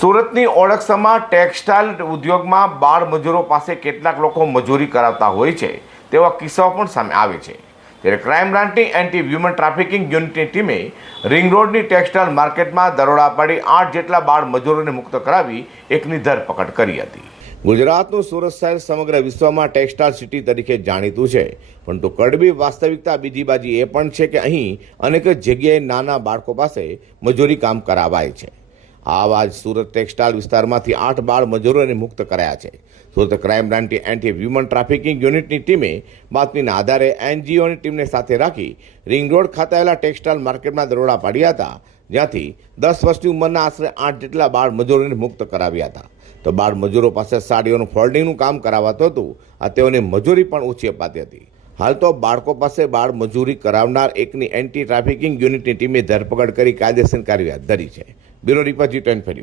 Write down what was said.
સુરતની ઓળખસમાં ટેક્સટાઇલ ઉદ્યોગમાં બાળ મજૂરો પાસે કેટલાક લોકો મજૂરી કરાવતા હોય છે, તેવા કિસ્સાઓ પણ સામે આવે છે. ત્યારે ક્રાઇમ બ્રાન્ચની એન્ટી હ્યુમન ટ્રાફિકિંગ યુનિટની ટીમે રિંગ રોડની ટેક્સટાઇલ માર્કેટમાં દરોડા પાડી આઠ જેટલા બાળ મજૂરોને મુક્ત કરાવી એકની ધરપકડ કરી હતી. ગુજરાતનું સુરત શહેર સમગ્ર વિશ્વમાં ટેક્સટાઇલ સિટી તરીકે જાણીતું છે. પરંતુ કડબી વાસ્તવિકતા બીજી બાજુ એ પણ છે કે અહીં અનેક જગ્યાએ નાના બાળકો પાસે મજૂરી કામ કરાવાય છે. આવા જ સુરત ટેક્સટાઇલ વિસ્તારમાંથી આઠ બાળ મજૂરોને મુક્ત કરાયા છે. સુરત ક્રાઇમ બ્રાન્ચની એન્ટી હ્યુમન ટ્રાફિકિંગ યુનિટની ટીમે બાતમીના આધારે એનજીઓની ટીમને સાથે રાખી રિંગ રોડ ખાતે આવેલા ટેક્સટાઇલ માર્કેટમાં દરોડા પાડ્યા હતા, જ્યાંથી દસ વર્ષની ઉંમરના આશરે આઠ જેટલા બાળ મજૂરોને મુક્ત કરાવ્યા હતા. તો બાળ મજૂરો પાસે સાડીઓનું ફોલ્ડિંગનું કામ કરાવાતું હતું, આ તેઓને મજૂરી પણ ઓછી અપાતી હતી. હાલ તો બાળકો પાસે બાળ મજૂરી કરાવનાર એકની એન્ટી ટ્રાફિકિંગ યુનિટની ટીમે ધરપકડ કરી કાયદેસર કાર્યવાહી ધરી છે. Bureau Report G10 for